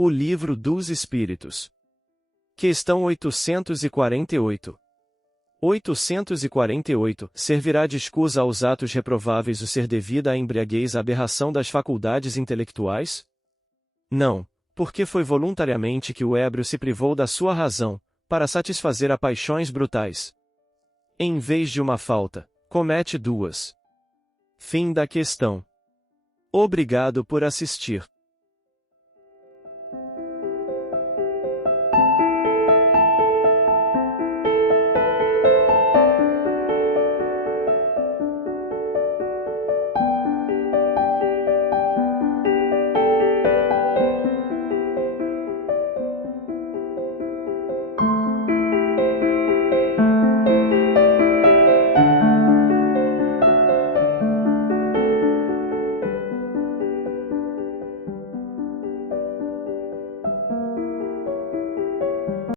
O Livro dos Espíritos. Questão 848. 848. Servirá de escusa aos atos reprováveis o ser devida à embriaguez à aberração das faculdades intelectuais? Não, porque foi voluntariamente que o ébrio se privou da sua razão, para satisfazer a paixões brutais. Em vez de uma falta, comete duas. Fim da questão. Obrigado por assistir.